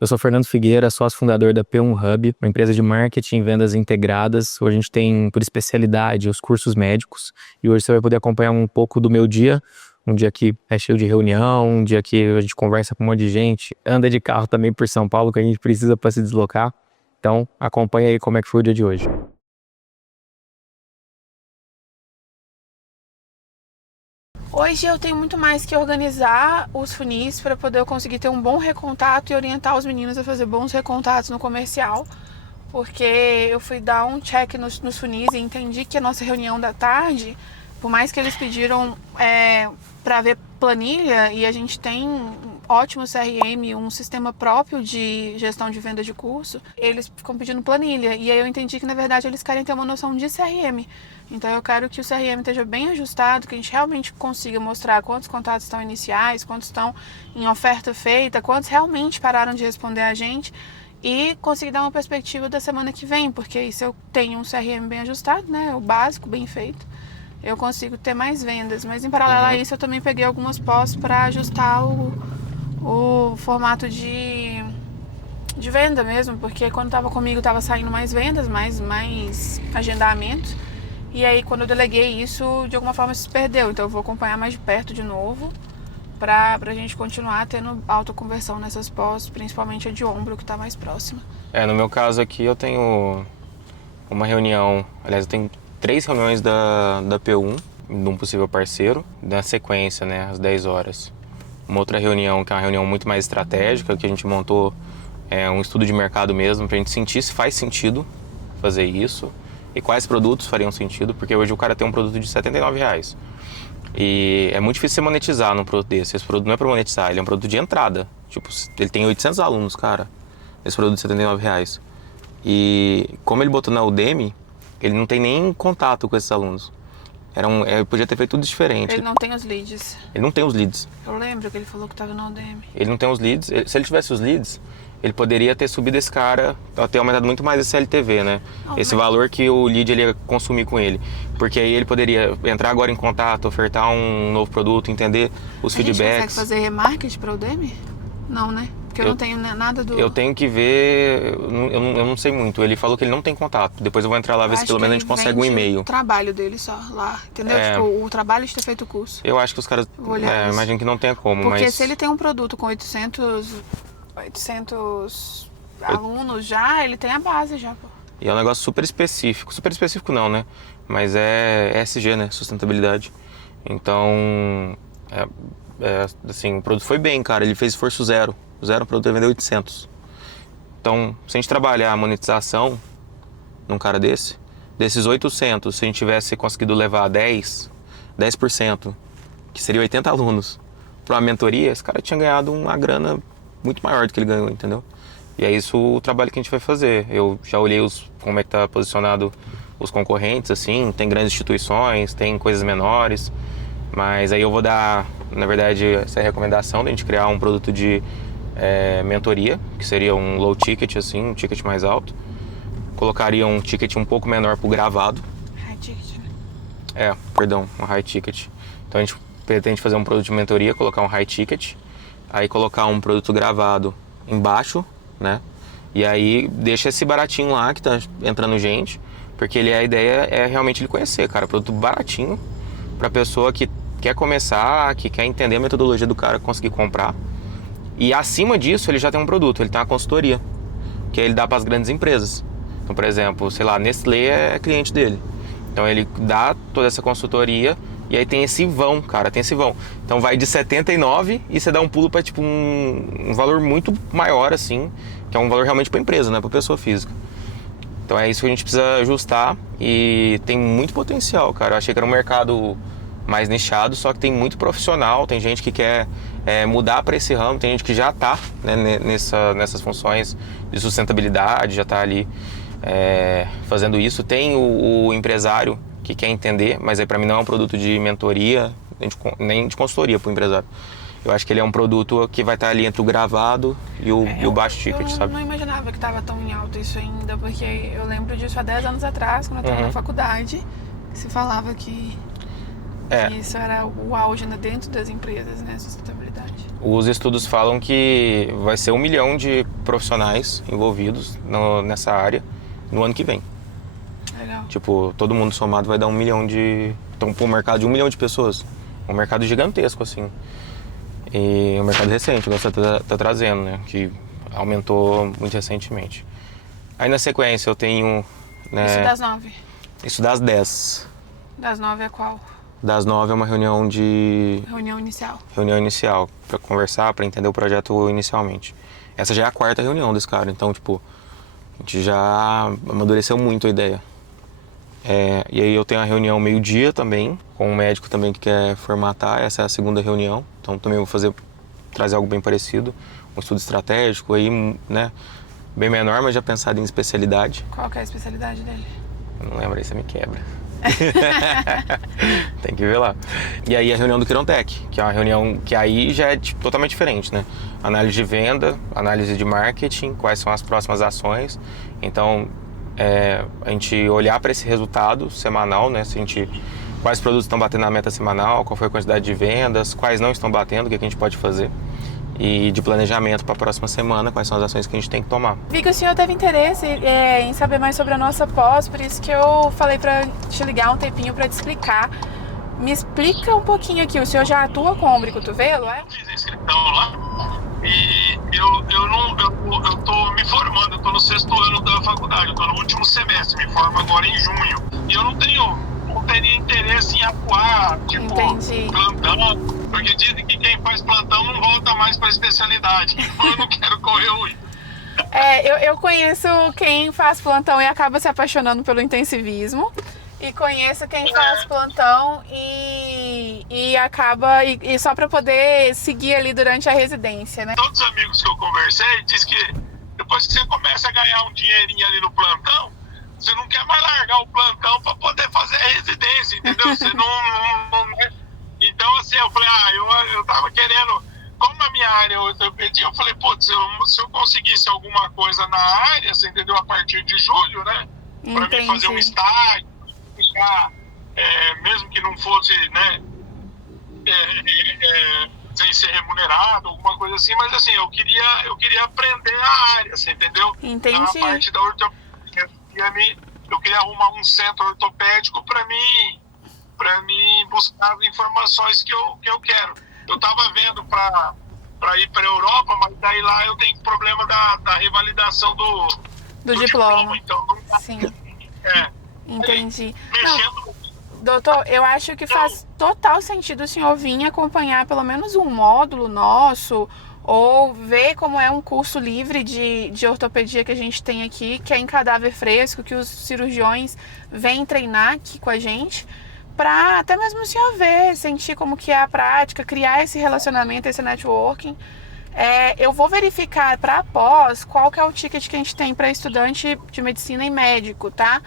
Eu sou Fernando Figueira, sócio fundador da P1 Hub, uma empresa de marketing e vendas integradas. Hoje a gente tem por especialidade os cursos médicos e hoje você vai poder acompanhar um pouco do meu dia, um dia que é cheio de reunião, um dia que a gente conversa com um monte de gente, anda de carro também por São Paulo que a gente precisa para se deslocar. Então acompanha aí como é que foi o dia de hoje. Hoje eu tenho muito mais que organizar os funis para poder eu conseguir ter um bom recontato e orientar os meninos a fazer bons recontatos no comercial, porque eu fui dar um check nos funis e entendi que a nossa reunião da tarde, por mais que eles pediram para ver planilha, e a gente tem um ótimo CRM, um sistema próprio de gestão de venda de curso, eles ficam pedindo planilha. E aí eu entendi que, na verdade, eles querem ter uma noção de CRM. Então eu quero que o CRM esteja bem ajustado, que a gente realmente consiga mostrar quantos contatos estão iniciais, quantos estão em oferta feita, quantos realmente pararam de responder a gente, e conseguir dar uma perspectiva da semana que vem, porque se eu tenho um CRM bem ajustado, né, o básico, bem feito, eu consigo ter mais vendas. Mas em paralelo a isso, eu também peguei algumas pós para ajustar o formato de venda mesmo, porque quando estava comigo estava saindo mais vendas, mais agendamentos. E aí quando eu deleguei isso, de alguma forma se perdeu. Então eu vou acompanhar mais de perto de novo pra gente continuar tendo alta conversão nessas pós, principalmente a de ombro, que tá mais próxima. No meu caso aqui eu tenho uma reunião, aliás, eu tenho 3 reuniões da P1, de um possível parceiro, na sequência, né, às 10 horas. Uma outra reunião, que é uma reunião muito mais estratégica, que a gente montou um estudo de mercado mesmo, pra gente sentir se faz sentido fazer isso e quais produtos fariam sentido, porque hoje o cara tem um produto de R$79. E é muito difícil você monetizar num produto desse. Esse produto não é para monetizar, ele é um produto de entrada. Tipo, ele tem 800 alunos, cara, esse produto de R$79. E como ele botou na Udemy, ele não tem nem contato com esses alunos. Ele podia ter feito tudo diferente. Ele não tem os leads. Ele não tem os leads. Eu lembro que ele falou que tava na Udemy. Ele não tem os leads. Se ele tivesse os leads, ele poderia ter subido esse cara, ter aumentado muito mais esse LTV, né? Esse valor que o lead ele ia consumir com ele. Porque aí ele poderia entrar agora em contato, ofertar um novo produto, entender os feedbacks. A gente consegue fazer remarketing pra Udemy? Não, né? Porque eu não tenho nada do... Eu tenho que ver, eu não sei muito. Ele falou que ele não tem contato. Depois eu vou entrar lá ver se pelo menos a gente consegue um e-mail. O trabalho dele só lá, entendeu? Tipo, o trabalho de ter feito o curso. Eu acho que os caras, imagino que não tenha como, porque se ele tem um produto com 800 alunos já, ele tem a base já, pô. E é um negócio super específico não, né? Mas é ESG, né? Sustentabilidade. Então, assim, o produto foi bem, cara. Ele fez esforço zero. O produto vendeu 800. Então, se a gente trabalhar a monetização num cara desses 800, se a gente tivesse conseguido levar 10%, que seria 80 alunos, para uma mentoria, esse cara tinha ganhado uma grana muito maior do que ele ganhou, entendeu? E é isso o trabalho que a gente vai fazer. Eu já olhei como é que tá posicionado os concorrentes, assim, tem grandes instituições, tem coisas menores, mas aí eu vou dar, na verdade, essa recomendação de a gente criar um produto de mentoria, que seria um low ticket, assim, um ticket mais alto. Colocaria um ticket um pouco menor pro gravado. High ticket. Um high ticket. Então a gente pretende fazer um produto de mentoria, colocar um high ticket, aí colocar um produto gravado embaixo, né? E aí deixa esse baratinho lá que tá entrando gente, porque a ideia é realmente ele conhecer, cara, produto baratinho pra pessoa que quer começar, que quer entender a metodologia do cara, conseguir comprar. E acima disso ele já tem um produto, ele tem uma consultoria, que aí ele dá para as grandes empresas. Então, por exemplo, sei lá, Nestlé é cliente dele. Então ele dá toda essa consultoria e aí tem esse vão, cara, tem esse vão. Então vai de 79 e você dá um pulo para tipo um valor muito maior, assim, que é um valor realmente para empresa, não é para pessoa física. Então é isso que a gente precisa ajustar e tem muito potencial, cara. Eu achei que era um mercado mais nichado, só que tem muito profissional, tem gente que quer mudar para esse ramo, tem gente que já está, né, nessas funções de sustentabilidade, já está ali fazendo isso. Tem o empresário que quer entender, mas aí para mim não é um produto de mentoria, nem de consultoria para o empresário. Eu acho que ele é um produto que vai estar ali entre o gravado e o baixo ticket, sabe? Eu não imaginava que estava tão em alta isso ainda, porque eu lembro disso há 10 anos atrás, quando eu estava na faculdade, que se falava que... Isso era o auge dentro das empresas, né? Sustentabilidade. Os estudos falam que vai ser 1 milhão de profissionais envolvidos nessa área no ano que vem. Legal. Tipo, todo mundo somado vai dar 1 milhão de... Então, pro mercado de 1 milhão de pessoas. Um mercado gigantesco, assim. E um mercado recente, igual você tá trazendo, né? Que aumentou muito recentemente. Aí, na sequência, eu tenho... Né, Isso das 9. Isso das 10. Das 9 é qual? Das 9 é uma reunião Reunião inicial. Reunião inicial, para conversar, para entender o projeto inicialmente. Essa já é a 4ª reunião desse cara, então, tipo, a gente já amadureceu muito a ideia. E aí eu tenho a reunião meio-dia também, com um médico também que quer formatar, essa é a 2ª reunião, então também vou trazer algo bem parecido, um estudo estratégico aí, né, bem menor, mas já pensado em especialidade. Qual que é a especialidade dele? Eu não lembro, aí você me quebra. Tem que ver lá. E aí a reunião do Quirontech, que é uma reunião que aí já é totalmente diferente, né? Análise de venda, análise de marketing, quais são as próximas ações. Então, a gente olhar para esse resultado semanal, né? Quais produtos estão batendo na meta semanal, qual foi a quantidade de vendas, quais não estão batendo, o que a gente pode fazer. E de planejamento para a próxima semana, quais são as ações que a gente tem que tomar. Vi que o senhor teve interesse em saber mais sobre a nossa pós, por isso que eu falei para te ligar um tempinho para te explicar. Me explica um pouquinho aqui, o senhor já atua com ombro e cotovelo, é? Eu fiz a inscrição lá e eu tô me formando, eu tô no 6º ano da faculdade, eu tô no último semestre, me formo agora em junho. E eu não teria interesse em atuar, tipo, Entendi. plantão, porque dizem que quem faz plantão não volta mais para especialidade. Então eu não quero correr o risco. Eu conheço quem faz plantão e acaba se apaixonando pelo intensivismo. E conheço quem faz plantão e acaba e só para poder seguir ali durante a residência, né? Todos os amigos que eu conversei diz que depois que você começa a ganhar um dinheirinho ali no plantão, você não quer mais largar o plantão para poder fazer a residência, entendeu? Você não... Então, assim, eu falei, eu tava querendo, como na minha área eu pedi, eu falei, putz, se eu conseguisse alguma coisa na área, você entendeu, a partir de julho, né? Para mim fazer um estágio, ficar, mesmo que não fosse, né, sem ser remunerado, alguma coisa assim, mas assim, eu queria aprender a área, você entendeu? Entendi. Então, a parte da ortopedia, eu queria arrumar um centro ortopédico para mim buscar as informações que eu quero. Eu estava vendo para ir para a Europa, mas daí lá eu tenho problema da revalidação do diploma. Então não dá. Sim. Entendi. Mexendo. Doutor, eu acho que faz total sentido o senhor vir acompanhar pelo menos um módulo nosso ou ver como é um curso livre de ortopedia que a gente tem aqui, que é em cadáver fresco, que os cirurgiões vêm treinar aqui com a gente, para até mesmo o senhor ver, sentir como que é a prática, criar esse relacionamento, esse networking. Eu vou verificar para após qual que é o ticket que a gente tem para estudante de medicina e médico, tá?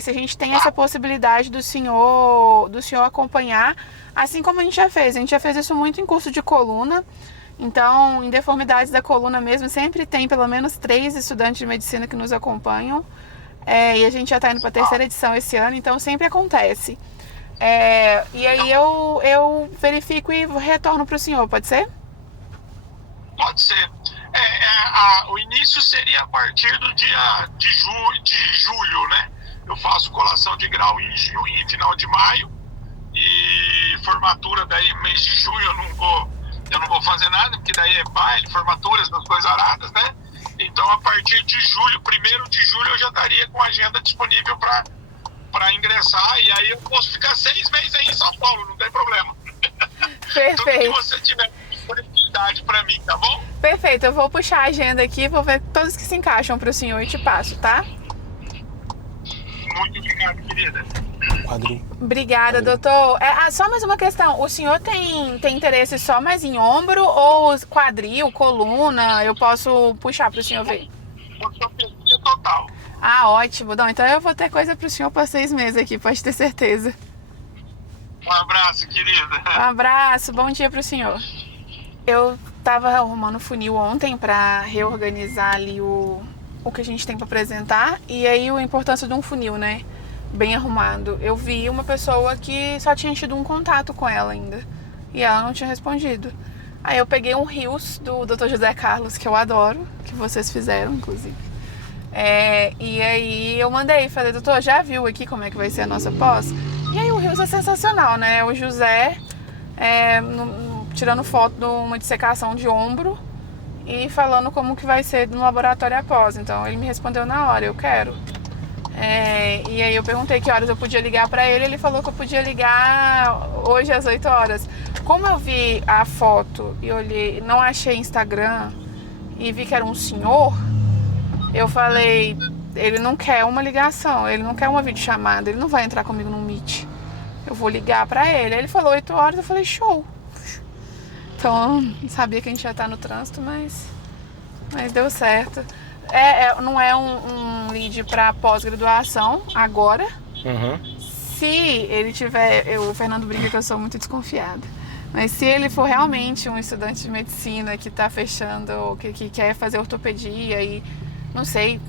Se a gente tem essa possibilidade do senhor acompanhar, assim como a gente já fez. A gente já fez isso muito em curso de coluna. Então, em deformidades da coluna mesmo, sempre tem pelo menos 3 estudantes de medicina que nos acompanham. E a gente já está indo para a 3ª edição esse ano, então sempre acontece. E aí eu verifico e retorno para o senhor, pode ser? Pode ser. O início seria a partir do dia de julho, né? Eu faço colação de grau em final de maio e formatura daí mês de junho eu não vou fazer nada, porque daí é baile, formatura, essas coisas aradas, né? Então a partir de julho, 1º de julho, eu já estaria com a agenda disponível para ingressar e aí eu posso ficar 6 meses aí em São Paulo, não tem problema. Perfeito. Tudo que você tiver disponibilidade para mim, tá bom? Perfeito, eu vou puxar a agenda aqui, vou ver todos que se encaixam para o senhor e te passo, tá? Muito obrigado, querida. Obrigada, doutor. Só mais uma questão. O senhor tem interesse só mais em ombro ou quadril, coluna? Eu posso puxar para o senhor ver? Ortopedia total. Ótimo. Não, então eu vou ter coisa para o senhor por 6 meses aqui, pode ter certeza. Um abraço, querida. Um abraço, bom dia para o senhor. Eu estava arrumando o funil ontem para reorganizar ali o que a gente tem para apresentar. E aí a importância de um funil, né? bem arrumado. Eu vi uma pessoa que só tinha tido um contato com ela ainda. E ela não tinha respondido. Aí eu peguei um Reels do Dr. José Carlos, que eu adoro, que vocês fizeram, inclusive. E aí eu mandei, falei, doutor, já viu aqui como é que vai ser a nossa pós? E aí o Reels é sensacional, né? O José tirando foto de uma dissecação de ombro e falando como que vai ser no laboratório após. Então ele me respondeu na hora, eu quero. E aí eu perguntei que horas eu podia ligar pra ele, ele falou que eu podia ligar hoje às 8 horas. Como eu vi a foto e olhei, não achei Instagram e vi que era um senhor, eu falei, ele não quer uma ligação, ele não quer uma videochamada, ele não vai entrar comigo no Meet. Eu vou ligar pra ele. Aí ele falou 8 horas, eu falei, show. Então, não sabia que a gente ia estar no trânsito, mas deu certo. Não é um lead para pós-graduação agora. Se ele tiver... O Fernando brinca que eu sou muito desconfiada. Mas se ele for realmente um estudante de medicina que está fechando, ou que quer fazer ortopedia e, não sei,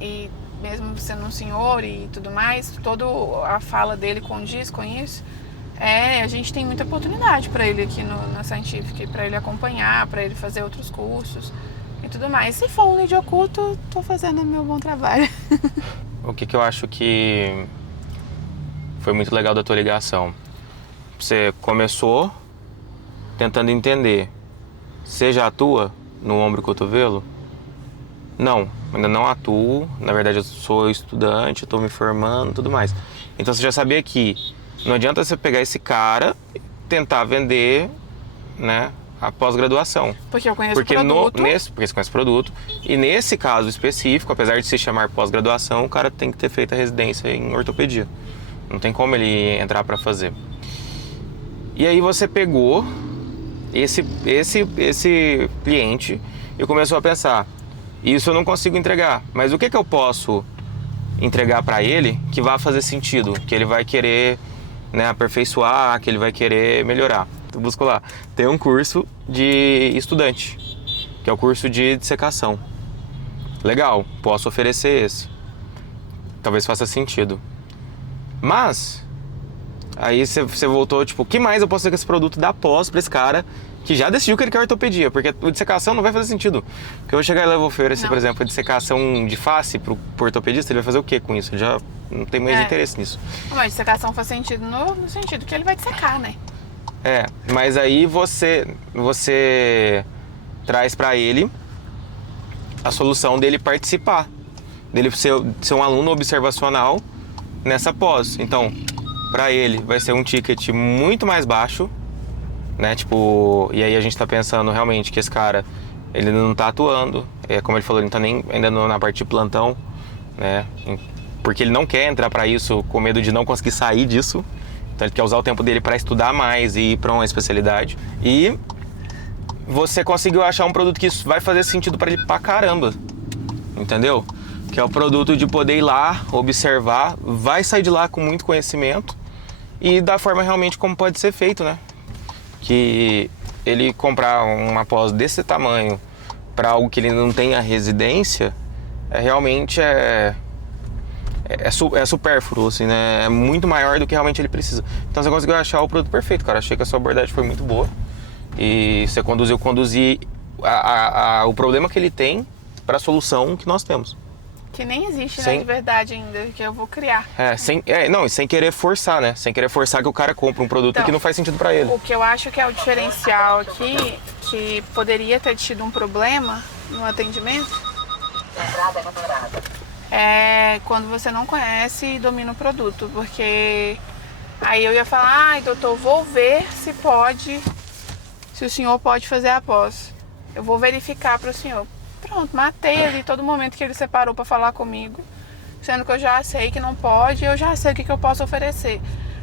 e mesmo sendo um senhor e tudo mais, toda a fala dele condiz com isso, a gente tem muita oportunidade para ele aqui na Scientific, para ele acompanhar, para ele fazer outros cursos e tudo mais. Se for um lead oculto, tô fazendo o meu bom trabalho. O que eu acho que foi muito legal da tua ligação? Você começou tentando entender. Você já atua no ombro e cotovelo? Não, ainda não atuo. Na verdade, eu sou estudante, estou me formando e tudo mais. Então você já sabia que não adianta você pegar esse cara e tentar vender, né, a pós-graduação. Porque eu conheço o produto. Porque você conhece o produto. E nesse caso específico, apesar de se chamar pós-graduação, o cara tem que ter feito a residência em ortopedia. Não tem como ele entrar para fazer. E aí você pegou esse cliente e começou a pensar, isso eu não consigo entregar, mas o que eu posso entregar para ele que vai fazer sentido, que ele vai querer, né, aperfeiçoar, que ele vai querer melhorar. Eu busco lá, tem um curso de estudante, que é o curso de dissecação. Legal, posso oferecer esse. Talvez faça sentido. Mas aí você voltou, tipo, o que mais eu posso fazer com esse produto da pós pra esse cara que já decidiu que ele quer ortopedia? Porque o dissecação não vai fazer sentido. Porque eu vou chegar e eu vou oferecer, por exemplo, a dissecação de face pro ortopedista, ele vai fazer o que com isso? Ele já não tem mais interesse nisso. Mas dissecação faz sentido no sentido que ele vai dissecar, né? Mas aí você traz pra ele a solução dele participar, dele ser um aluno observacional nessa pós. Então, para ele vai ser um ticket muito mais baixo, né? Tipo, e aí a gente tá pensando realmente que esse cara, ele não tá atuando, como ele falou, ele não tá nem ainda na parte de plantão, né? Porque ele não quer entrar para isso com medo de não conseguir sair disso. Então ele quer usar o tempo dele para estudar mais e ir para uma especialidade. E você conseguiu achar um produto que vai fazer sentido para ele pra caramba, entendeu? Que é o produto de poder ir lá, observar, vai sair de lá com muito conhecimento e da forma realmente como pode ser feito, né? Que ele comprar uma pós desse tamanho para algo que ele não tenha residência, realmente é supérfluo, assim, né? É muito maior do que realmente ele precisa. Então você conseguiu achar o produto perfeito, cara. Achei que a sua abordagem foi muito boa e você conduzir o problema que ele tem para a solução que nós temos. Que nem existe, né, de verdade ainda, que eu vou criar. Sem querer forçar, né? Sem querer forçar que o cara compre um produto que não faz sentido para ele. O que eu acho que é o diferencial aqui, que poderia ter tido um problema no atendimento, é quando você não conhece e domina o produto. Porque aí eu ia falar, ai doutor, vou ver se o senhor pode fazer a pós. Eu vou verificar para o senhor. Pronto, matei ali todo momento que ele separou para falar comigo, sendo que eu já sei que não pode, eu já sei o que eu posso oferecer.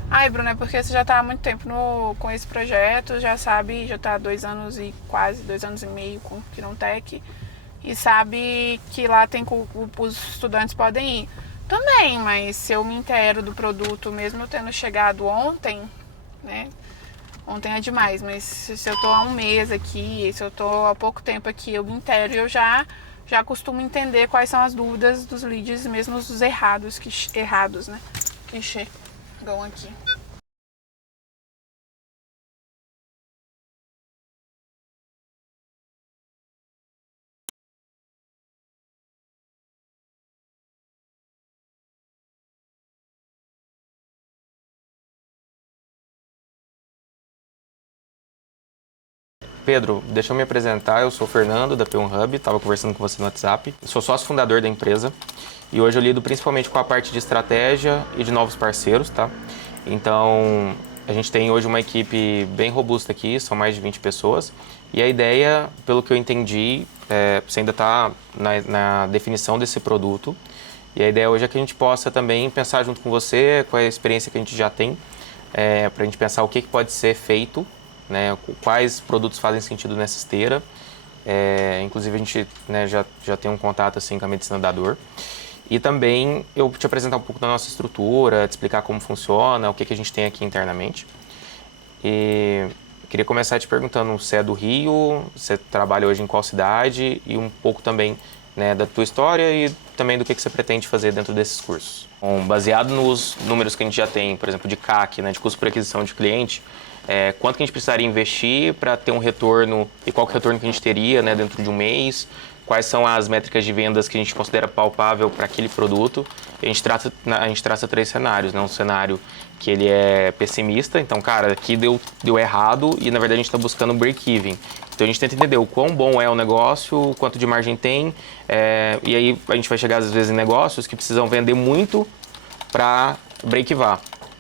Ai, Bruna, é porque você já está há muito tempo com esse projeto, já sabe, já está 2 anos e quase 2 anos e meio com o Quiromtec, e sabe que lá tem os estudantes podem ir. Também, mas se eu me inteiro do produto, mesmo tendo chegado ontem, né? Ontem é demais, mas se eu tô há um mês aqui, se eu tô há pouco tempo aqui, eu me inteiro e eu já já costumo entender quais são as dúvidas dos leads, mesmo os errados, né, que chegam aqui. Pedro, deixa eu me apresentar, eu sou o Fernando da P1 Hub, estava conversando com você no WhatsApp. Sou sócio fundador da empresa e hoje eu lido principalmente com a parte de estratégia e de novos parceiros, tá? Então, a gente tem hoje uma equipe bem robusta aqui, são mais de 20 pessoas. E a ideia, pelo que eu entendi, você ainda está na definição desse produto. E a ideia hoje é que a gente possa também pensar junto com você, com a experiência que a gente já tem, para a gente pensar o que pode ser feito, né, quais produtos fazem sentido nessa esteira. Inclusive a gente, né, já tem um contato assim, com a medicina da dor. E também eu te apresentar um pouco da nossa estrutura, te explicar como funciona, o que a gente tem aqui internamente. E queria começar te perguntando, você é do Rio, você trabalha hoje em qual cidade e um pouco também, né, da tua história e também do que você pretende fazer dentro desses cursos. Bom, baseado nos números que a gente já tem, por exemplo, de CAC, né, de custo por aquisição de cliente, quanto que a gente precisaria investir para ter um retorno e qual que é o retorno que a gente teria, né, dentro de um mês, quais são as métricas de vendas que a gente considera palpável para aquele produto. A gente traça 3 cenários, né? Um cenário que ele é pessimista, então, cara, aqui deu errado e, na verdade, a gente está buscando um break-even. Então, a gente tenta entender o quão bom é o negócio, quanto de margem tem, e aí a gente vai chegar, às vezes, em negócios que precisam vender muito para break-even.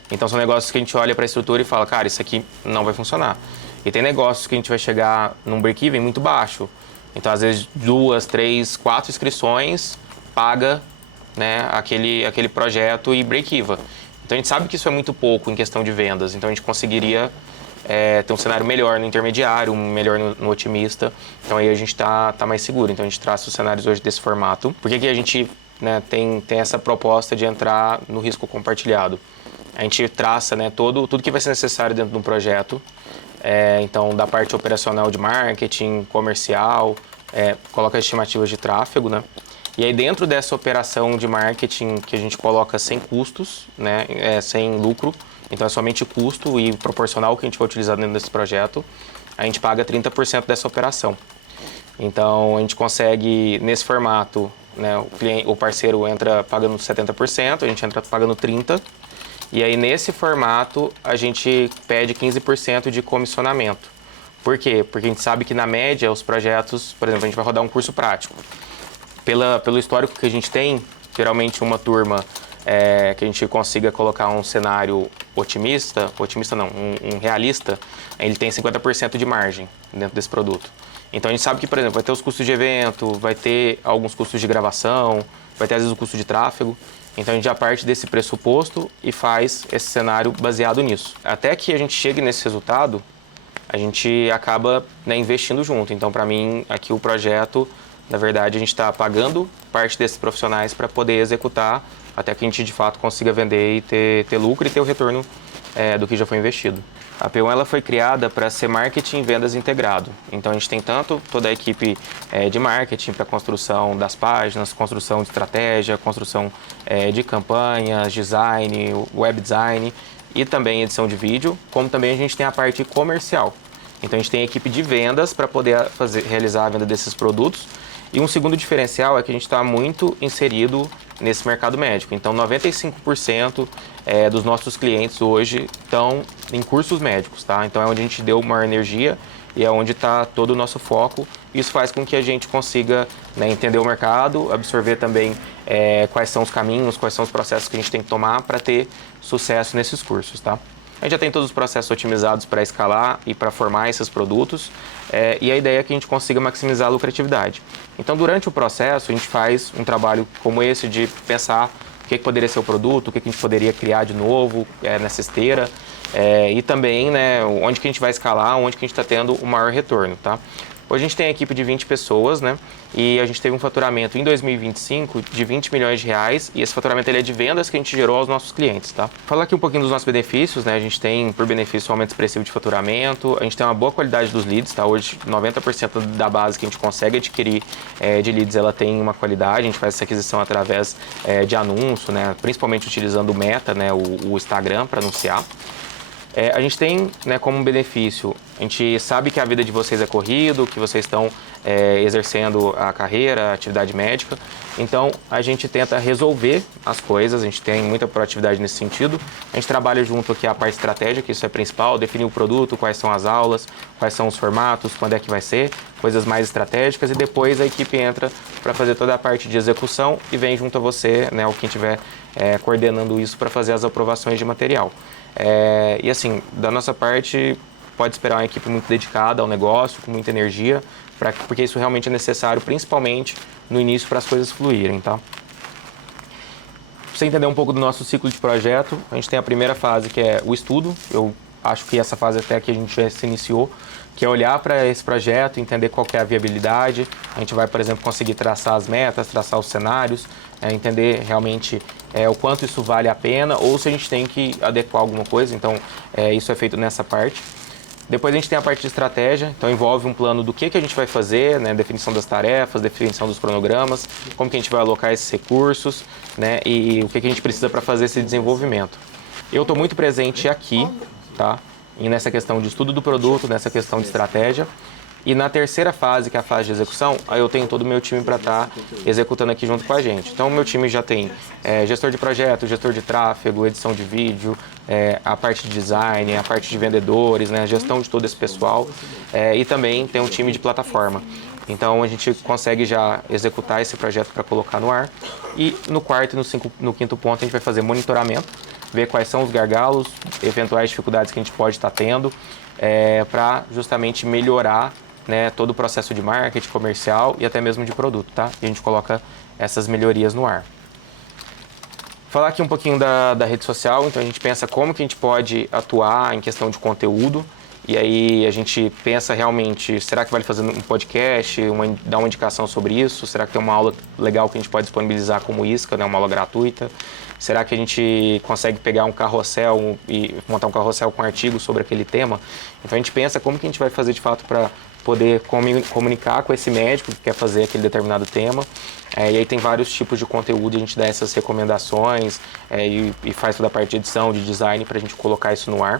Então, são negócios que a gente olha para a estrutura e fala, cara, isso aqui não vai funcionar. E tem negócios que a gente vai chegar num break-even muito baixo. Então, às vezes, 2, 3, 4 inscrições paga, né, aquele projeto e break-even. Então, a gente sabe que isso é muito pouco em questão de vendas. Então, a gente conseguiria ter um cenário melhor no intermediário, melhor no otimista. Então, aí a gente tá mais seguro. Então, a gente traça os cenários hoje desse formato. Por que a gente, né, tem essa proposta de entrar no risco compartilhado? A gente traça, né, tudo que vai ser necessário dentro de um projeto. Então, da parte operacional de marketing, comercial, coloca as estimativas de tráfego, né? E aí, dentro dessa operação de marketing que a gente coloca sem custos, né, sem lucro, então é somente custo e proporcional que a gente vai utilizar dentro desse projeto, a gente paga 30% dessa operação. Então, a gente consegue, nesse formato, né, o parceiro entra pagando 70%, a gente entra pagando 30%. E aí, nesse formato, a gente pede 15% de comissionamento. Por quê? Porque a gente sabe que, na média, os projetos... Por exemplo, a gente vai rodar um curso prático. Pelo histórico que a gente tem, geralmente uma turma que a gente consiga colocar um cenário otimista não, um realista, ele tem 50% de margem dentro desse produto. Então, a gente sabe que, por exemplo, vai ter os custos de evento, vai ter alguns custos de gravação, vai ter, às vezes, o custo de tráfego. Então, a gente já parte desse pressuposto e faz esse cenário baseado nisso. Até que a gente chegue nesse resultado, a gente acaba, né, investindo junto. Então, para mim, aqui o projeto, na verdade, a gente está pagando parte desses profissionais para poder executar até que a gente, de fato, consiga vender e ter lucro e ter o retorno do que já foi investido. A P1 ela foi criada para ser marketing e vendas integrado. Então, a gente tem tanto toda a equipe de marketing para construção das páginas, construção de estratégia, construção de campanhas, design, web design e também edição de vídeo, como também a gente tem a parte comercial. Então, a gente tem a equipe de vendas para poder realizar a venda desses produtos. E um segundo diferencial é que a gente está muito inserido nesse mercado médico. Então, 95% dos nossos clientes hoje estão em cursos médicos, tá? Então, é onde a gente deu maior energia e é onde está todo o nosso foco. Isso faz com que a gente consiga, né, entender o mercado, absorver também quais são os caminhos, quais são os processos que a gente tem que tomar para ter sucesso nesses cursos, tá? A gente já tem todos os processos otimizados para escalar e para formar esses produtos, e a ideia é que a gente consiga maximizar a lucratividade. Então, durante o processo, a gente faz um trabalho como esse de pensar o que poderia ser o produto, o que a gente poderia criar de novo nessa esteira, e também, né, onde que a gente vai escalar, onde que a gente está tendo o maior retorno, tá? Hoje a gente tem a equipe de 20 pessoas, né? E a gente teve um faturamento em 2025 de 20 milhões de reais e esse faturamento ele é de vendas que a gente gerou aos nossos clientes, tá? Falar aqui um pouquinho dos nossos benefícios, né? A gente tem, por benefício, um aumento expressivo de faturamento, a gente tem uma boa qualidade dos leads, tá? Hoje, 90% da base que a gente consegue adquirir de leads, ela tem uma qualidade, a gente faz essa aquisição através de anúncio, né? Principalmente utilizando o Meta, né? O Instagram para anunciar. A gente tem, né, como benefício, a gente sabe que a vida de vocês é corrido, que vocês estão exercendo a carreira, a atividade médica, então a gente tenta resolver as coisas, a gente tem muita proatividade nesse sentido, a gente trabalha junto aqui a parte estratégica, que isso é principal, definir o produto, quais são as aulas, quais são os formatos, quando é que vai ser, coisas mais estratégicas e depois a equipe entra para fazer toda a parte de execução e vem junto a você, né, ou quem estiver coordenando isso para fazer as aprovações de material. E assim, da nossa parte, pode esperar uma equipe muito dedicada ao negócio, com muita energia, porque isso realmente é necessário, principalmente no início, para as coisas fluírem, tá? Pra você entender um pouco do nosso ciclo de projeto, a gente tem a primeira fase, que é o estudo. Eu acho que essa fase até que a gente já se iniciou, que é olhar para esse projeto, entender qual que é a viabilidade. A gente vai, por exemplo, conseguir traçar as metas, traçar os cenários, entender realmente o quanto isso vale a pena ou se a gente tem que adequar alguma coisa. Então, isso é feito nessa parte. Depois a gente tem a parte de estratégia, então envolve um plano do que a gente vai fazer, né, definição das tarefas, definição dos cronogramas, como que a gente vai alocar esses recursos, né, e o que a gente precisa para fazer esse desenvolvimento. Eu estou muito presente aqui, tá? E nessa questão de estudo do produto, nessa questão de estratégia. E na terceira fase, que é a fase de execução, aí eu tenho todo o meu time para estar executando aqui junto com a gente. Então o meu time já tem gestor de projeto, gestor de tráfego, edição de vídeo, a parte de design, a parte de vendedores, né, a gestão de todo esse pessoal e também tem um time de plataforma. Então a gente consegue já executar esse projeto para colocar no ar. E no quarto e no quinto ponto a gente vai fazer monitoramento, ver quais são os gargalos, eventuais dificuldades que a gente pode estar tendo, para justamente melhorar, né, todo o processo de marketing, comercial e até mesmo de produto, tá? E a gente coloca essas melhorias no ar. Falar aqui um pouquinho da rede social, então a gente pensa como que a gente pode atuar em questão de conteúdo. E aí a gente pensa realmente, será que vale fazer um podcast, dar uma indicação sobre isso? Será que tem uma aula legal que a gente pode disponibilizar como isca, né, uma aula gratuita? Será que a gente consegue pegar um carrossel e montar um carrossel com artigos sobre aquele tema? Então a gente pensa como que a gente vai fazer de fato para poder comunicar com esse médico que quer fazer aquele determinado tema. E aí tem vários tipos de conteúdo, a gente dá essas recomendações e faz toda a parte de edição, de design para a gente colocar isso no ar.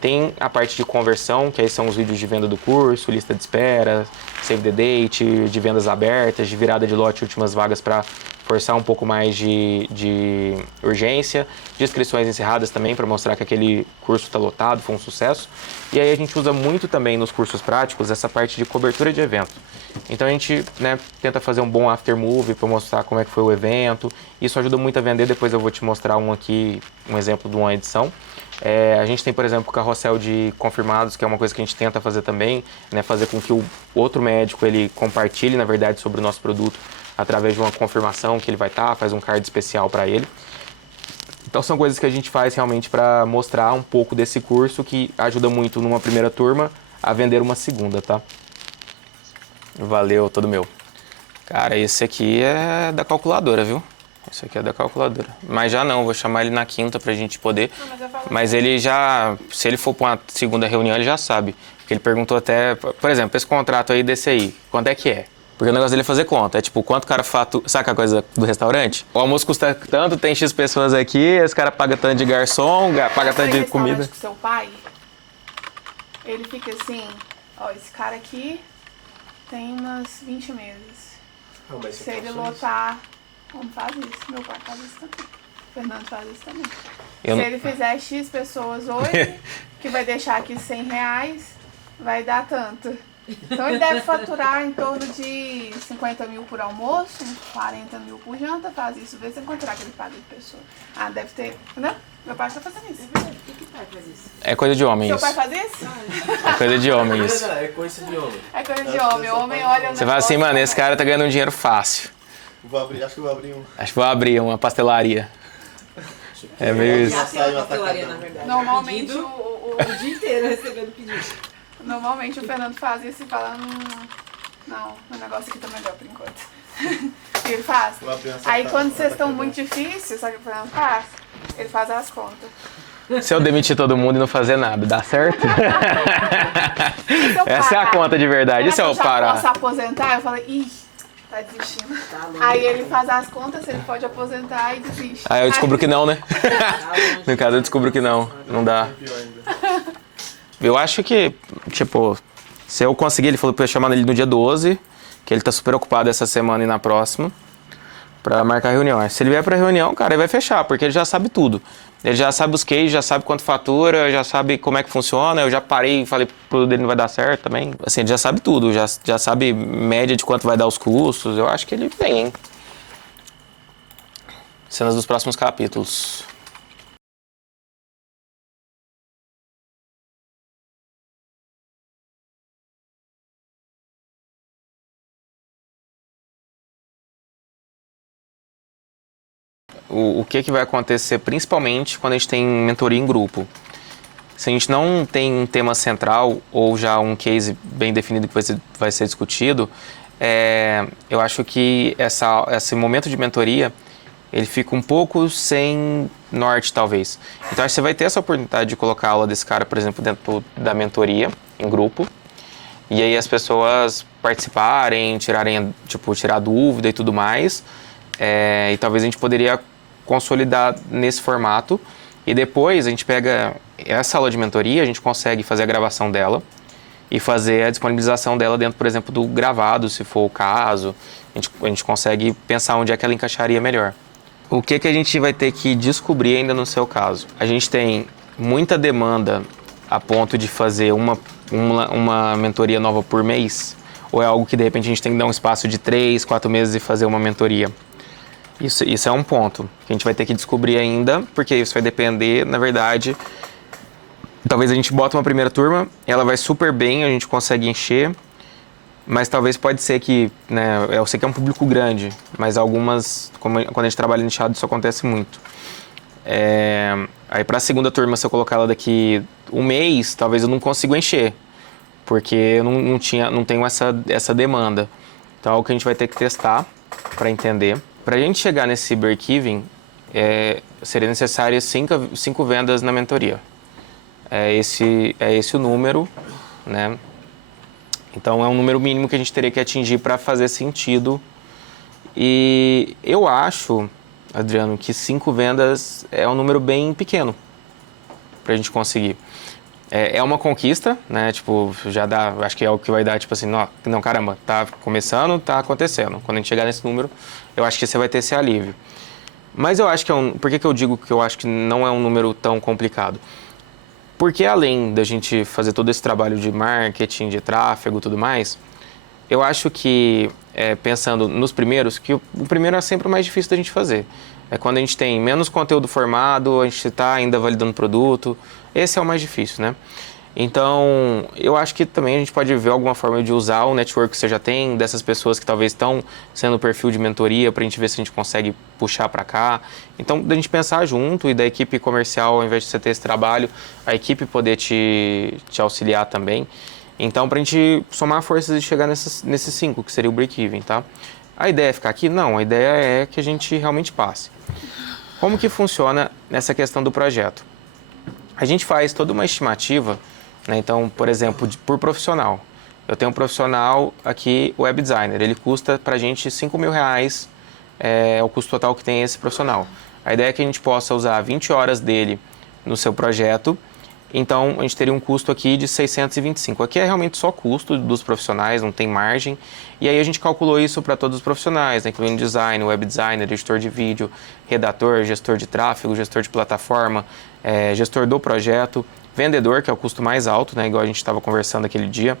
Tem a parte de conversão, que aí são os vídeos de venda do curso, lista de espera, save the date, de vendas abertas, de virada de lote, últimas vagas para forçar um pouco mais de urgência, de inscrições encerradas também para mostrar que aquele curso está lotado, foi um sucesso. E aí a gente usa muito também nos cursos práticos essa parte de cobertura de evento. Então a gente, né, tenta fazer um bom after movie para mostrar como é que foi o evento. Isso ajuda muito a vender, depois eu vou te mostrar um exemplo de uma edição. A gente tem, por exemplo, o carrossel de confirmados, que é uma coisa que a gente tenta fazer também, né, fazer com que o outro médico ele compartilhe, na verdade, sobre o nosso produto através de uma confirmação que ele vai estar, faz um card especial para ele. Então são coisas que a gente faz realmente para mostrar um pouco desse curso que ajuda muito numa primeira turma a vender uma segunda, tá? Valeu, todo meu. Cara, esse aqui é da calculadora, viu? Esse aqui é da calculadora. Mas já não, vou chamar ele na quinta pra gente poder. Mas ele já, se ele for pra uma segunda reunião, ele já sabe. Porque ele perguntou até, por exemplo, esse contrato aí desse aí, quanto é que é? Porque o negócio dele é fazer conta. É tipo, quanto o cara fatura. Sabe a coisa do restaurante? O almoço custa tanto, tem X pessoas aqui, esse cara paga tanto de garçom, paga tanto de comida. Com seu pai, ele fica assim, ó, esse cara aqui tem umas 20 meses. Se ele lotar, como faz isso? Meu pai faz isso também. O Fernando faz isso também. Se ele fizer X pessoas hoje, que vai deixar aqui R$100, vai dar tanto. Então ele deve faturar em torno de 50 mil por almoço, 40 mil por janta, faz isso. Vê se encontrar que ele paga de pessoa. Ah, deve ter. Não? Meu pai está fazendo isso. Por que pai faz isso? É coisa de homem Seu isso. pai faz isso? É coisa de homem isso. É coisa de homem. É coisa de homem. O homem olha o Você fala assim, mano, esse cara tá ganhando um dinheiro fácil. Acho que eu vou abrir um. Acho que vou abrir uma pastelaria. É meio isso. Já tem uma pastelaria, na verdade. Normalmente o dia inteiro recebendo pedido. Normalmente o Fernando faz isso e fala, não, o negócio aqui tá melhor por enquanto. E ele faz. Aí quando vocês estão muito difíceis, sabe o que o Fernando faz? Ele faz as contas. Se eu demitir todo mundo e não fazer nada, dá certo? Essa é a conta de verdade. E se eu parar? Posso aposentar? Eu falei, ih, tá desistindo. Aí ele faz as contas, se ele pode aposentar e desiste. Aí eu descubro que não, né? No caso eu descubro que não dá. Eu acho que, tipo, se eu conseguir, ele falou pra eu chamar ele no dia 12, que ele tá super ocupado essa semana e na próxima, pra marcar reunião. Se ele vier pra reunião, cara, ele vai fechar, porque ele já sabe tudo. Ele já sabe os cases, já sabe quanto fatura, já sabe como é que funciona. Eu já parei e falei pro produto dele não vai dar certo também. Assim, ele já sabe tudo, já sabe média de quanto vai dar os custos. Eu acho que ele vem, hein? Cenas dos próximos capítulos. O que vai acontecer principalmente quando a gente tem mentoria em grupo. Se a gente não tem um tema central ou já um case bem definido que vai ser discutido, eu acho que esse momento de mentoria ele fica um pouco sem norte, talvez. Então, acho que você vai ter essa oportunidade de colocar a aula desse cara, por exemplo, dentro da mentoria, em grupo, e aí as pessoas participarem, tirar dúvida e tudo mais, e talvez a gente poderia consolidar nesse formato, e depois a gente pega essa aula de mentoria, a gente consegue fazer a gravação dela e fazer a disponibilização dela dentro, por exemplo, do gravado, se for o caso. A gente consegue pensar onde é que ela encaixaria melhor. O que a gente vai ter que descobrir ainda no seu caso? A gente tem muita demanda a ponto de fazer uma mentoria nova por mês? Ou é algo que, de repente, a gente tem que dar um espaço de 3, 4 meses e fazer uma mentoria? Isso é um ponto que a gente vai ter que descobrir ainda, porque isso vai depender, na verdade... Talvez a gente bota uma primeira turma, ela vai super bem, a gente consegue encher, mas talvez pode ser que, né, eu sei que é um público grande, mas algumas, quando a gente trabalha nichado, isso acontece muito. Aí para a segunda turma, se eu colocar ela daqui um mês, talvez eu não consiga encher, porque eu não tenho essa demanda. Então é algo que a gente vai ter que testar para entender. Para a gente chegar nesse break-even, seria necessário 5 vendas na mentoria. É esse o número, né? Então é um número mínimo que a gente teria que atingir para fazer sentido. E eu acho, Adriano, que 5 vendas é um número bem pequeno para a gente conseguir. É uma conquista, né? Tipo, já dá, acho que é o que vai dar, tipo assim, não, caramba, tá começando, tá acontecendo. Quando a gente chegar nesse número, eu acho que você vai ter esse alívio. Mas eu acho que por que eu digo que eu acho que não é um número tão complicado? Porque além da gente fazer todo esse trabalho de marketing, de tráfego e tudo mais, eu acho que, pensando nos primeiros, que o primeiro é sempre o mais difícil da gente fazer. É quando a gente tem menos conteúdo formado, a gente está ainda validando o produto, esse é o mais difícil, né? Então, eu acho que também a gente pode ver alguma forma de usar o network que você já tem, dessas pessoas que talvez estão sendo perfil de mentoria, para a gente ver se a gente consegue puxar para cá. Então, da gente pensar junto e da equipe comercial, ao invés de você ter esse trabalho, a equipe poder te auxiliar também. Então, para a gente somar forças e chegar nesses 5, que seria o break-even, tá? A ideia é ficar aqui? Não, a ideia é que a gente realmente passe. Como que funciona nessa questão do projeto? A gente faz toda uma estimativa, né? Então, por exemplo, por profissional. Eu tenho um profissional aqui, web designer, ele custa pra gente R$5.000, é o custo total que tem esse profissional. A ideia é que a gente possa usar 20 horas dele no seu projeto, então a gente teria um custo aqui de 625. Aqui é realmente só custo dos profissionais, não tem margem. E aí a gente calculou isso para todos os profissionais, né? Incluindo design, web designer, editor de vídeo, redator, gestor de tráfego, gestor de plataforma, gestor do projeto, vendedor, que é o custo mais alto, né? Igual a gente estava conversando aquele dia.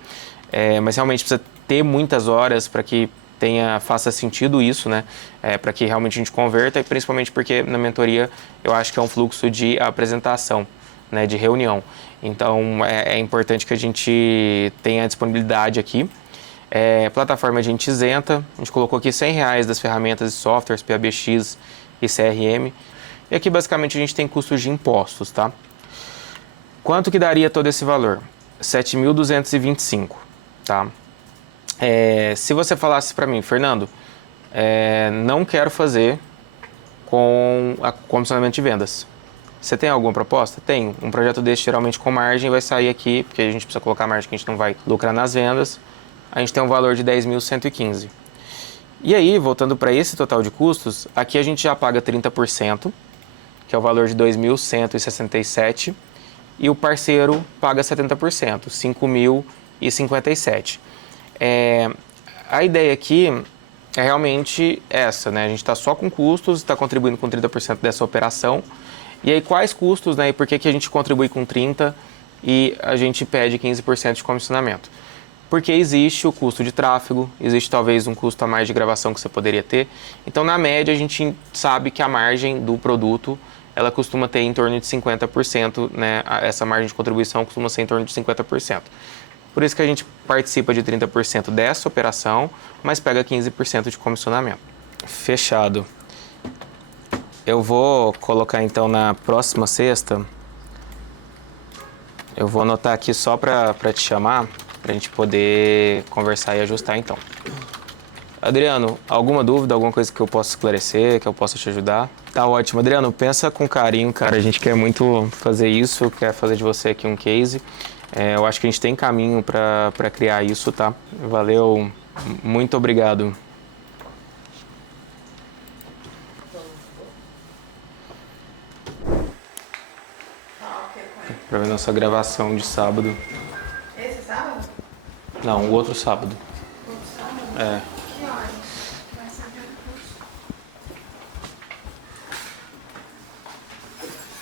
Mas realmente precisa ter muitas horas para que faça sentido isso, né? Para que realmente a gente converta, e principalmente porque na mentoria eu acho que é um fluxo de apresentação, né, de reunião. Então, é importante que a gente tenha a disponibilidade aqui. Plataforma a gente isenta, a gente colocou aqui R$100 das ferramentas e softwares, PABX e CRM. E aqui, basicamente, a gente tem custos de impostos, tá? Quanto que daria todo esse valor? 7.225, tá? Se você falasse para mim, Fernando, não quero fazer com comissionamento de vendas. Você tem alguma proposta? Tenho. Um projeto desse, geralmente com margem, vai sair aqui, porque a gente precisa colocar margem que a gente não vai lucrar nas vendas. A gente tem um valor de 10.115. E aí, voltando para esse total de custos, aqui a gente já paga 30%, que é o valor de 2.167, e o parceiro paga 70%, 5.057. A ideia aqui é realmente essa, né? A gente está só com custos, está contribuindo com 30% dessa operação. E aí, quais custos, né? E por que a gente contribui com 30% e a gente pede 15% de comissionamento? Porque existe o custo de tráfego, existe talvez um custo a mais de gravação que você poderia ter. Então, na média, a gente sabe que a margem do produto, ela costuma ter em torno de 50%, né? Essa margem de contribuição costuma ser em torno de 50%. Por isso que a gente participa de 30% dessa operação, mas pega 15% de comissionamento. Fechado. Eu vou colocar então na próxima sexta. Eu vou anotar aqui só para te chamar, para a gente poder conversar e ajustar então. Adriano, alguma dúvida, alguma coisa que eu possa esclarecer, que eu possa te ajudar? Tá ótimo. Adriano, pensa com carinho, cara. A gente quer muito fazer isso, quer fazer de você aqui um case. Eu acho que a gente tem caminho para criar isso, tá? Valeu, muito obrigado. Pra ver nossa gravação de sábado. Esse sábado? Não, o outro sábado. Outro sábado? É. Que horas? Vai saber depois.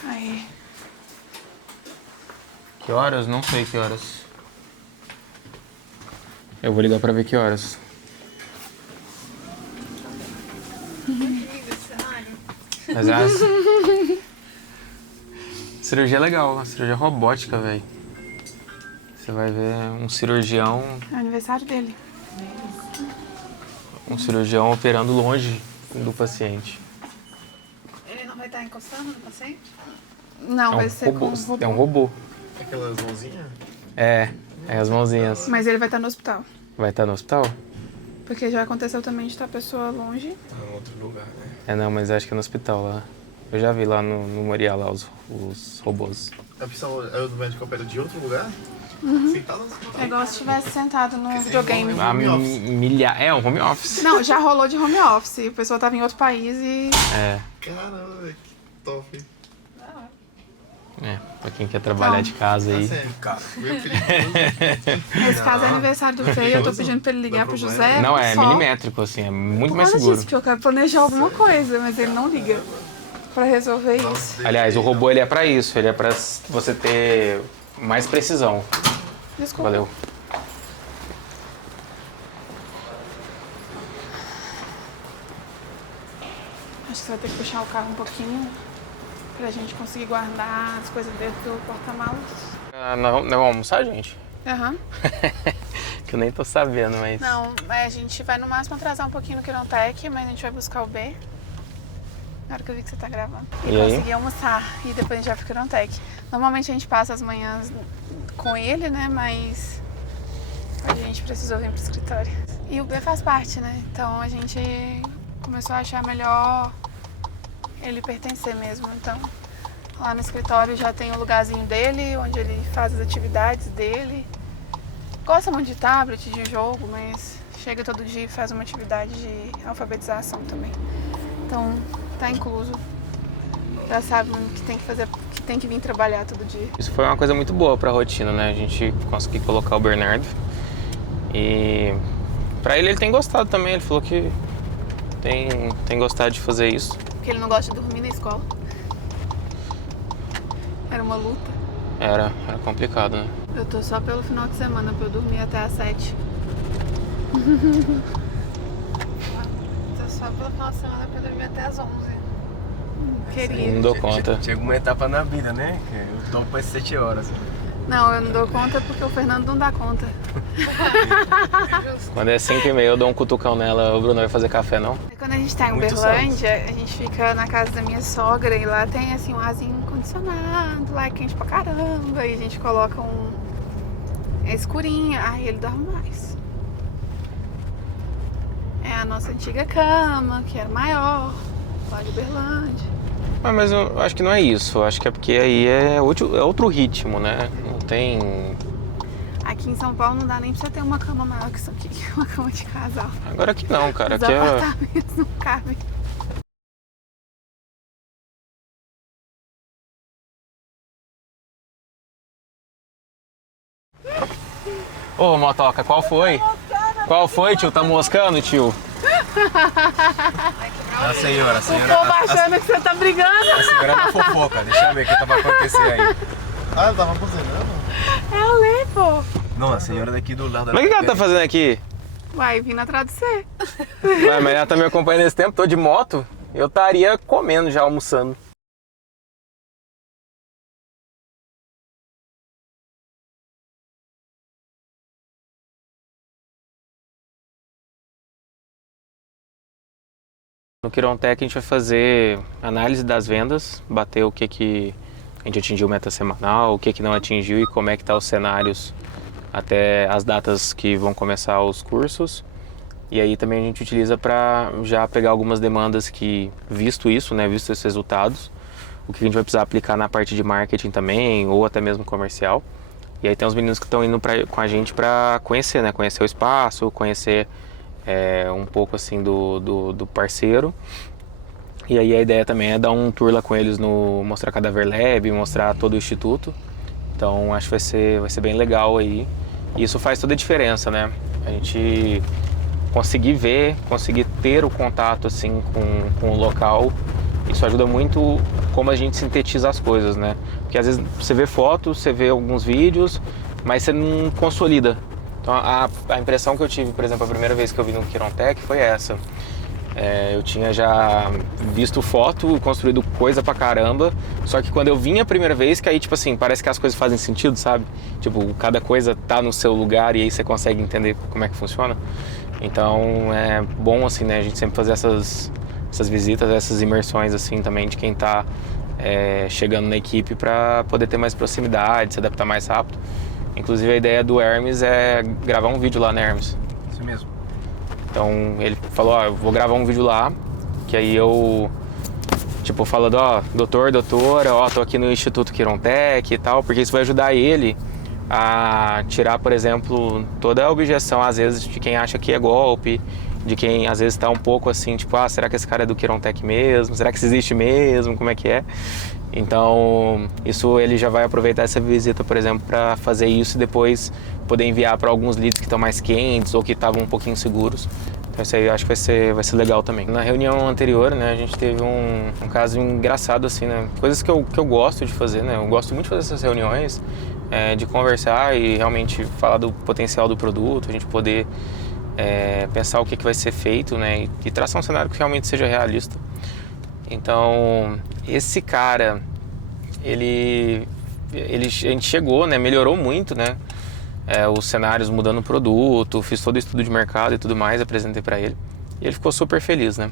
Aí. Que horas? Não sei que horas. Eu vou ligar pra ver que horas. Mas cirurgia é legal, a cirurgia robótica, velho. Você vai ver um cirurgião É o aniversário dele. operando longe do paciente. Ele não vai estar encostando no paciente? Não, É vai um ser robô. com um robô. É um robô. Aquelas mãozinhas? É as mãozinhas. Mas ele vai estar no hospital. Vai estar no hospital? Porque já aconteceu também de estar a pessoa longe. Tá em outro lugar, né? Não, mas acho que é no hospital lá. Eu já vi lá no Moriá lá os robôs. A pessoa é o médico opera de outro lugar? Sentado no É igual se estivesse sentado num videogame. Home office. É um home office. Não, já rolou de home office. A pessoa tava em outro país e... Caramba, velho, que top. Pra quem quer trabalhar de casa aí. Tá sério, cara. Meu filho. Nesse caso é aniversário do Feio, eu tô pedindo pra ele ligar pro José. Não, é só milimétrico, assim, é muito por mais causa seguro. disso, porque eu quero planejar alguma coisa, mas ele não liga pra resolver isso. Aliás, o robô ele é pra isso, ele é pra você ter mais precisão. Desculpa. Valeu. Acho que você vai ter que puxar o carro um pouquinho pra gente conseguir guardar as coisas dentro do porta-malas. Nós vamos almoçar, gente? Aham. Que eu nem tô sabendo, mas... Não, a gente vai no máximo atrasar um pouquinho no Quirontec, mas a gente vai buscar o B. Na hora que eu vi que você tá gravando. E aí? conseguir almoçar. E depois a gente vai pro Quirontec. Normalmente a gente passa as manhãs com ele, né? Mas a gente precisou vir pro escritório. E o B faz parte, né? Então a gente começou a achar melhor ele pertencer mesmo. Então lá no escritório já tem o lugarzinho dele, onde ele faz as atividades dele. Gosta muito de tablet, de jogo, mas chega todo dia e faz uma atividade de alfabetização também. Então tá incluso. Já sabe que tem que fazer, que tem que vir trabalhar todo dia. Isso foi uma coisa muito boa pra rotina, né? A gente conseguiu colocar o Bernardo. E pra ele tem gostado também, ele falou que tem gostado de fazer isso. Porque ele não gosta de dormir na escola. Era uma luta. Era complicado, né? Eu tô só pelo final de semana pra eu dormir até às 7. Tô só pelo final de semana pra eu dormir até às 11. Queria. Não dou conta. Chega uma etapa na vida, né? Que eu topo as 7 horas. Não, eu não dou conta porque o Fernando não dá conta. Quando é 5h30 eu dou um cutucão nela, o Bruno vai fazer café, não? Quando a gente tá em Muitos Uberlândia, a gente fica na casa da minha sogra e lá tem assim um arzinho condicionado, lá é quente pra caramba. E a gente coloca É escurinha, aí ele dorme mais. É a nossa antiga cama, que era maior, lá de Uberlândia. Ah, mas eu acho que não é isso. Eu acho que é porque aí é outro ritmo, né? Não tem... Aqui em São Paulo não dá nem pra você ter uma cama maior que isso aqui, uma cama de casal. Agora aqui não, cara. Os Aqui é... apartamentos não cabem. Ô, motoca, qual foi? Qual foi, tio? Tá moscando, tio? A senhora, O povo achando que você tá brigando. a senhora da fofoca. Deixa eu ver o que vai acontecer aí. Ah, eu tava buzinando? É o Lê, pô. Não, a senhora daqui do lado da... Mas o que ela tá fazendo aqui? Vai, vindo atrás de você. Ué, mas ela tá me acompanhando esse tempo, tô de moto. Eu estaria comendo já, almoçando. No Quirontech a gente vai fazer análise das vendas, bater o que a gente atingiu meta semanal, o que não atingiu e como é que tá os cenários até as datas que vão começar os cursos. E aí também a gente utiliza para já pegar algumas demandas que, visto isso, né, visto esses resultados, o que a gente vai precisar aplicar na parte de marketing também, ou até mesmo comercial. E aí tem os meninos que estão indo com a gente para conhecer, né, conhecer o espaço, conhecer um pouco assim do parceiro. E aí a ideia também é dar um tour lá com eles no mostrar Cadaver Lab, mostrar todo o instituto. Então acho que vai ser bem legal aí. E isso faz toda a diferença, né? A gente conseguir ver, conseguir ter o contato assim com o local, isso ajuda muito como a gente sintetiza as coisas, né? Porque às vezes você vê fotos, você vê alguns vídeos, mas você não consolida. Então a impressão que eu tive, por exemplo, a primeira vez que eu vi no Quirontech foi essa. Eu tinha já visto foto, construído coisa pra caramba, só que quando eu vim a primeira vez, que aí tipo assim, parece que as coisas fazem sentido, sabe? Tipo, cada coisa tá no seu lugar e aí você consegue entender como é que funciona. Então é bom assim, né, a gente sempre fazer essas visitas, essas imersões assim também de quem tá chegando na equipe pra poder ter mais proximidade, se adaptar mais rápido. Inclusive a ideia do Hermes é gravar um vídeo lá, né, Hermes? Isso mesmo. Então ele falou, ó, eu vou gravar um vídeo lá, que aí eu, tipo, falando, ó, doutora, ó, tô aqui no Instituto Quirontech e tal, porque isso vai ajudar ele a tirar, por exemplo, toda a objeção, às vezes, de quem acha que é golpe, de quem às vezes tá um pouco assim, tipo, ah, será que esse cara é do Quirontech mesmo? Será que isso existe mesmo? Como é que é? Então, isso ele já vai aproveitar essa visita, por exemplo, para fazer isso e depois poder enviar para alguns leads que estão mais quentes ou que estavam um pouquinho seguros. Então isso aí eu acho que vai ser legal também. Na reunião anterior, né, a gente teve um caso engraçado assim, né? Coisas que eu gosto de fazer, né? Eu gosto muito de fazer essas reuniões, de conversar e realmente falar do potencial do produto, a gente poder pensar o que vai ser feito, né? E traçar um cenário que realmente seja realista. Então, esse cara, a gente chegou, né, melhorou muito, né, os cenários mudando o produto, fiz todo o estudo de mercado e tudo mais, apresentei para ele e ele ficou super feliz, né.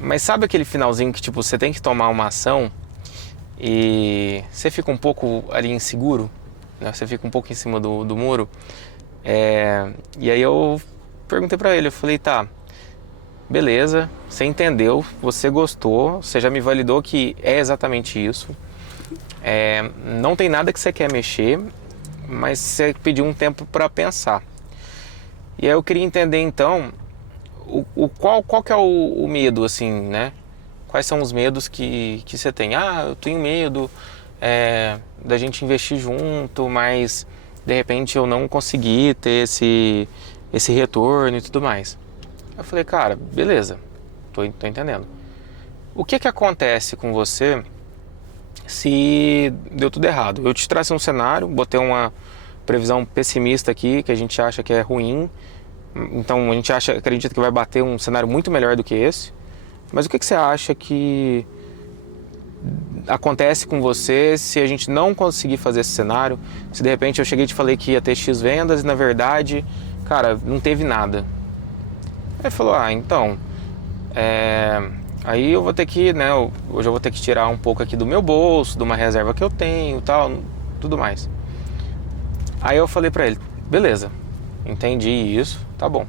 Mas sabe aquele finalzinho que, tipo, você tem que tomar uma ação e você fica um pouco ali inseguro, né, você fica um pouco em cima do muro, e aí eu perguntei para ele, eu falei, tá, beleza, você entendeu, você gostou, você já me validou que é exatamente isso. Não tem nada que você quer mexer, mas você pediu um tempo para pensar. E aí eu queria entender então qual que é o medo, assim, né? Quais são os medos que você tem? Ah, eu tenho medo da gente investir junto, mas de repente eu não conseguir ter esse retorno e tudo mais. Eu falei, cara, beleza, tô entendendo. O que acontece com você se deu tudo errado? Eu te tracei um cenário, botei uma previsão pessimista aqui, que a gente acha que é ruim. Então a gente acredita que vai bater um cenário muito melhor do que esse. Mas o que você acha que acontece com você se a gente não conseguir fazer esse cenário? Se de repente eu cheguei e te falei que ia ter X vendas e na verdade, cara, não teve nada. Ele falou, então, aí eu vou ter que, né, hoje eu vou ter que tirar um pouco aqui do meu bolso, de uma reserva que eu tenho e tal, tudo mais. Aí eu falei pra ele, beleza, entendi isso, tá bom.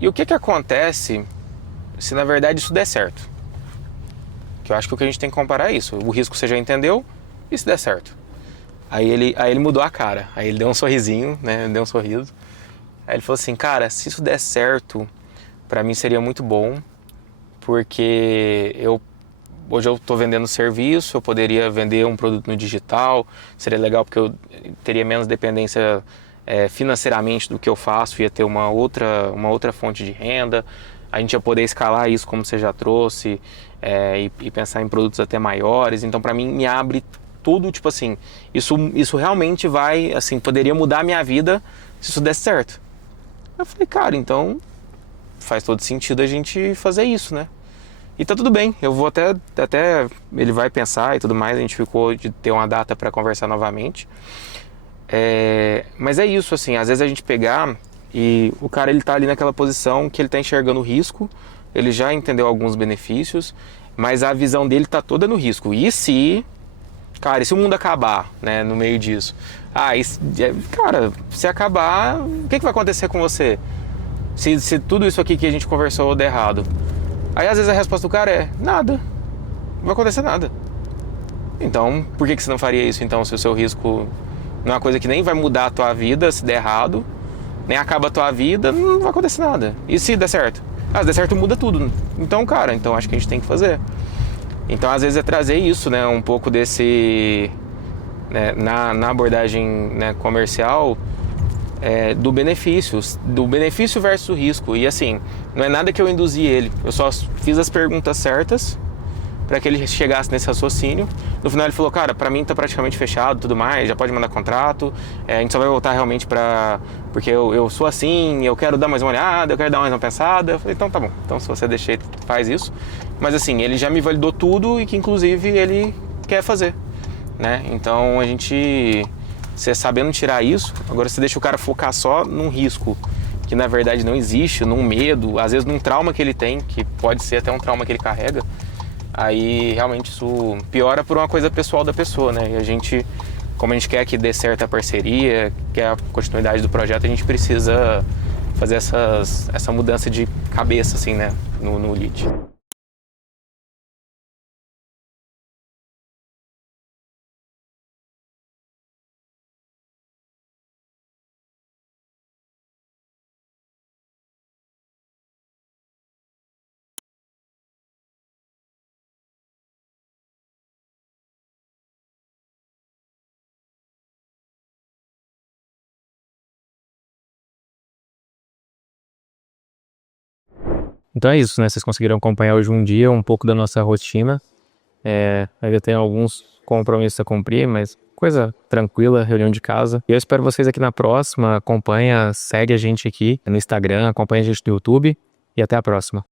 E o que acontece se na verdade isso der certo? Que eu acho que o que a gente tem que comparar é isso. O risco você já entendeu, e se der certo? Aí ele mudou a cara, aí ele deu um sorrisinho, né, deu um sorriso. Aí ele falou assim, cara, se isso der certo, pra mim seria muito bom, porque hoje eu tô vendendo serviço, eu poderia vender um produto no digital, seria legal porque eu teria menos dependência financeiramente do que eu faço, ia ter uma outra fonte de renda, a gente ia poder escalar isso como você já trouxe, e pensar em produtos até maiores. Então para mim me abre tudo, tipo assim, isso realmente vai, assim, poderia mudar a minha vida se isso desse certo. Eu falei, cara, então faz todo sentido a gente fazer isso, né? E tá tudo bem, eu vou até ele vai pensar e tudo mais, a gente ficou de ter uma data para conversar novamente. Mas é isso, assim, às vezes a gente pegar e o cara ele tá ali naquela posição que ele tá enxergando o risco, ele já entendeu alguns benefícios, mas a visão dele tá toda no risco. E se o mundo acabar, né, no meio disso? Cara, se acabar, o que vai acontecer com você? Se tudo isso aqui que a gente conversou der errado. Aí às vezes a resposta do cara é, nada, não vai acontecer nada. Então, por que você não faria isso então, se o seu risco não é uma coisa que nem vai mudar a tua vida se der errado, nem acaba a tua vida, não vai acontecer nada. E se der certo? Se der certo muda tudo. Então, cara, acho que a gente tem que fazer. Então, às vezes é trazer isso, né, um pouco desse, né, na abordagem, né, comercial, do benefício versus o risco. E assim, não é nada que eu induzi ele, eu só fiz as perguntas certas para que ele chegasse nesse raciocínio. No final ele falou, cara, para mim tá praticamente fechado, tudo mais, já pode mandar contrato, a gente só vai voltar realmente porque eu sou assim, eu quero dar mais uma olhada, eu quero dar mais uma pensada. Eu falei, então tá bom, então se você deixar, faz isso. Mas assim, ele já me validou tudo e que inclusive ele quer fazer, né? Então a gente, você sabendo tirar isso, agora você deixa o cara focar só num risco que na verdade não existe, num medo, às vezes num trauma que ele tem, que pode ser até um trauma que ele carrega. Aí realmente isso piora por uma coisa pessoal da pessoa, né? E a gente, como a gente quer que dê certo a parceria, quer a continuidade do projeto, a gente precisa fazer essa mudança de cabeça, assim, né? No lead. Então é isso, né? Vocês conseguiram acompanhar hoje um dia, um pouco da nossa rotina. Ainda tem alguns compromissos a cumprir, mas coisa tranquila, reunião de casa. E eu espero vocês aqui na próxima. Acompanha, segue a gente aqui no Instagram, acompanha a gente no YouTube e até a próxima.